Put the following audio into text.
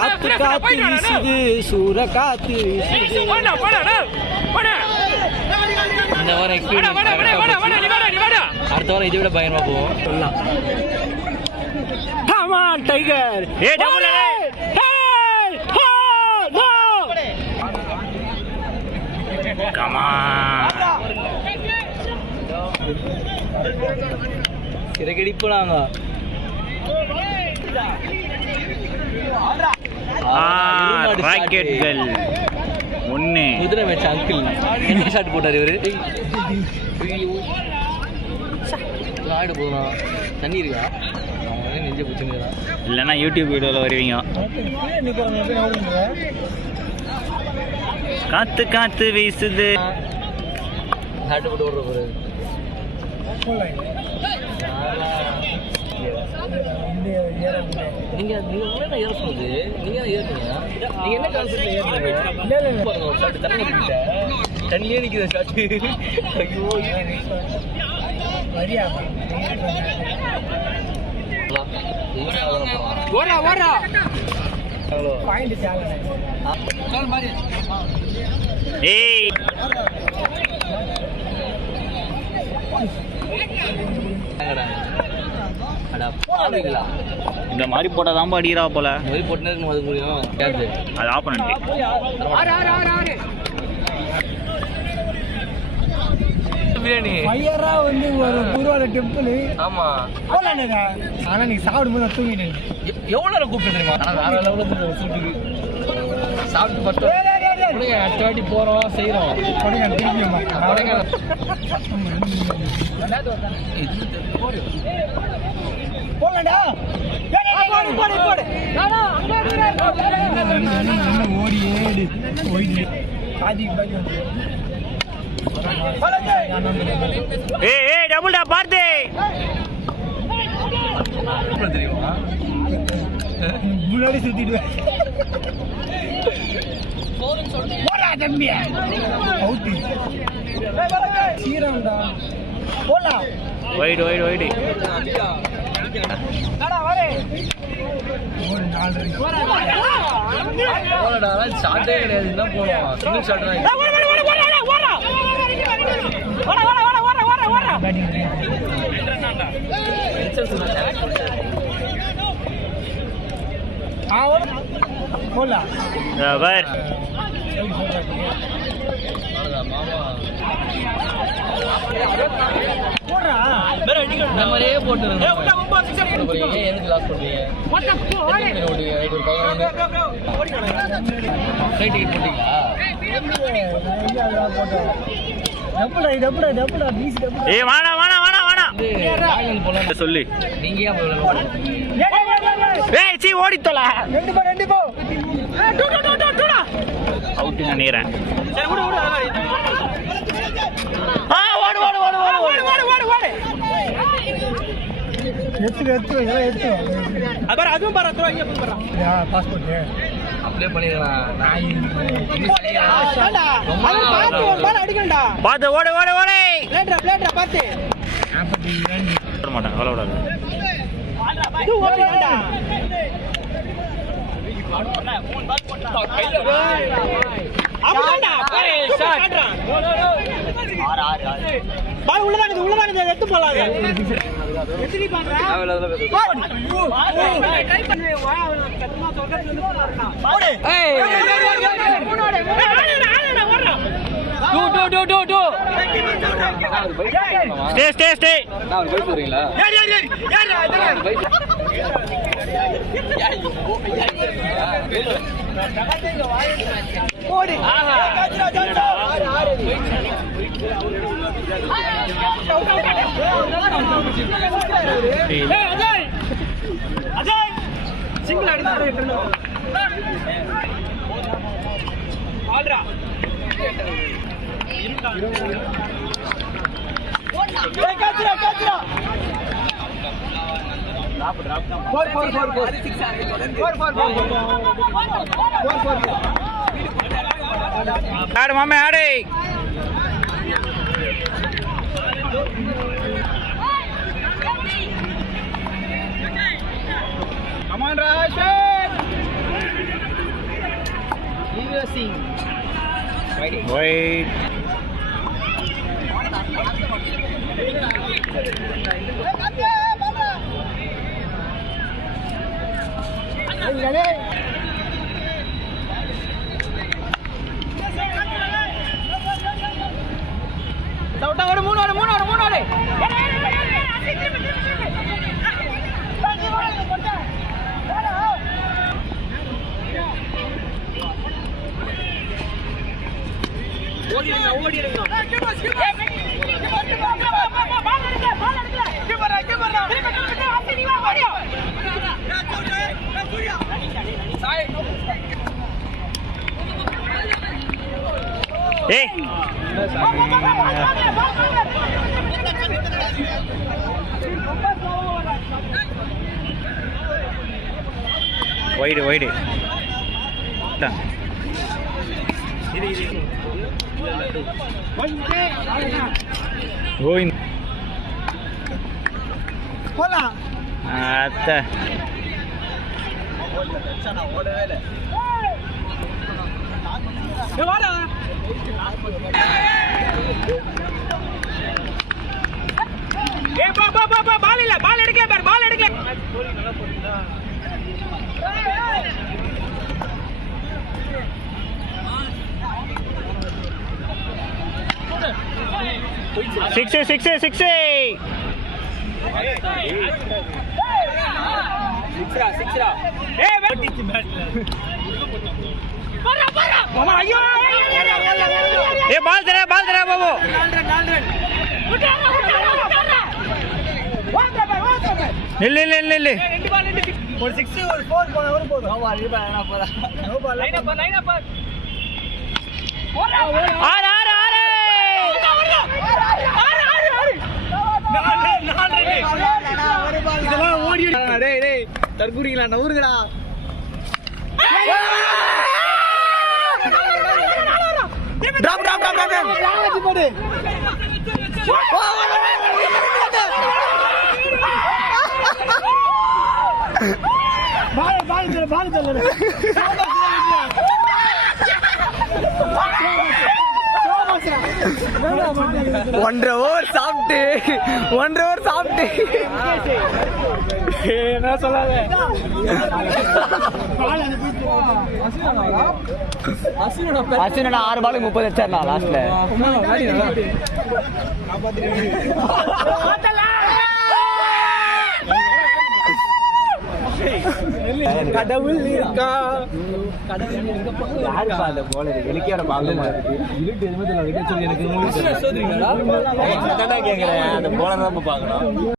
காத்து வீசுது சூற காத்து இந்த வாரம் அடுத்த வாரம் இதை விட பயங்கரமா போவோம் சொல்லலாம். டைகர் சிறகடிப்புனாங்க. ராக்கெட்கள் ஒண்ணு குதிரை வச்ச அங்கிள் என்ன ஷாட் போட்டார் இவரு. ஆடு போதும் தண்ணி இருக்கா நெஞ்ச பிடிச்சுங்கிறான். இல்லைன்னா யூடியூப் வீடியோவில் வருவீங்க. காத்து காத்து வீசுது ஷாட்டு போட்டு ஓடுற போறது. நீங்க ஏற சொல்லுது நீங்க ஏறுறீங்க. நீங்க என்ன கான்செப்ட்ல ஏறுறீங்க? ஷாட் தண்ணி நிக்கிட்ட தண்ணியே நிக்குது ஷாட். ஐயோ வரியா ஓடா ஓடா பாயிண்ட் சேலஞ்ச் चल मारी ஏய் இந்த மாதிரி போட்டா தான் அடிக்கிறா போல. மாதிரி போட்டுன்னு அது முடியும் அது ஆப்பனன்ட். பிரியாணி பையரா வந்து ஒரு குருவான டெம்பிள். ஆமா போலானேங்க. ஆனா நீ சாப்பிடும்போது நான் தூங்கிட்டேன். எவ்வளவு நேரம் கூப்பிட்டு தெரியுமா? ஆனா வேற லெவல்ல சூட்டுக்கு சாப்பிட்டு பட்டு அடுத்த வாட்டி போறோம் செய்யறோம். போலாடா ஓடி ஏடி ஓடி காதி பாதி ஏய் ஏய் டபுள் டா பார்த்து தெரியுமா? முன்னாடி சுத்திடுவேன். போடா தம்பி அவுட்டி சீரம்டா போடா வைடு வைடு வைடு டடா வாரே ஒரு 4 போடா ஷாட்டே கிடையாது. என்ன போறோம் சிங்கிள் ஷாட் தான். ரவர் இந்த மாதிரியே போட்டு எதுக்கு லாஸ் பண்ணுறீங்க? ஃப்ளைட் டிக்கெட் போட்டீங்களா? ஏய் வாடா வாடா வாடா வாடா சொல்லு. நீங்க ஏன் ஏய் சீ ஓடி தொலை. ரெண்டு போ அவுட் நினைக்கிறேன். சரி விடு ஓடு ஓடு ஓடு ஓடு எடுத்து அதுவும் பாரு இங்க பாரு பாஸ்போர்ட் அப்ளை பண்ணிடலாம். பாத்து ஓடு ஓடு ஓடு பிளேட்ரா பாத்து ஓட மாட்டாங்க அவ்வளோ விடாது. உள்ளதான் எடுத்து போலாம். ஸ்டே நான் போய் போறீங்களா? அஜய் சிங்கிள் அடிச்சு ஆல்ரா காச்சுரா 4 4 4 4 4 4 4 4 ஆடு மாமே ஆடு. Come on Rawson Reversing. Riding. White. ஓடு மூணு ஓடு ஓடிடுங்க ஏய் ஒயிடு ஒயிடு. கோவிந்த் போலாம் அத்தை ஓடவே இல்லை. வாடா பால் இல்ல பால் எடுக்கல பாரு பால் எடுக்கல 6 ஏ பால் தர பாபு. நில்லு ஒரு 6 ஒரு 4 போனா ஒரு போதும் ஆமா இது நான் போறா நோ பால் லைன் அப் ஆறு இதெல்லாம் ஓடி டேய் தர்குரிங்களா நவுறுங்கடா டிராப் லாங்கி போடு பால் தள்ளு 1.5 ஓவர் சாப்பிட்டு என்ன சொல்லாத அஸ்வினோட 6 பால் 30 வச்சாருண்ணா லாஸ்ட்ல. கடவுள் இருக்கா யாருப்பா அந்த போலர் எனக்கே பாக்கமா இருக்கு. எனக்கு கேக்குறேன் அந்த போலர் தான் பார்க்கணும்.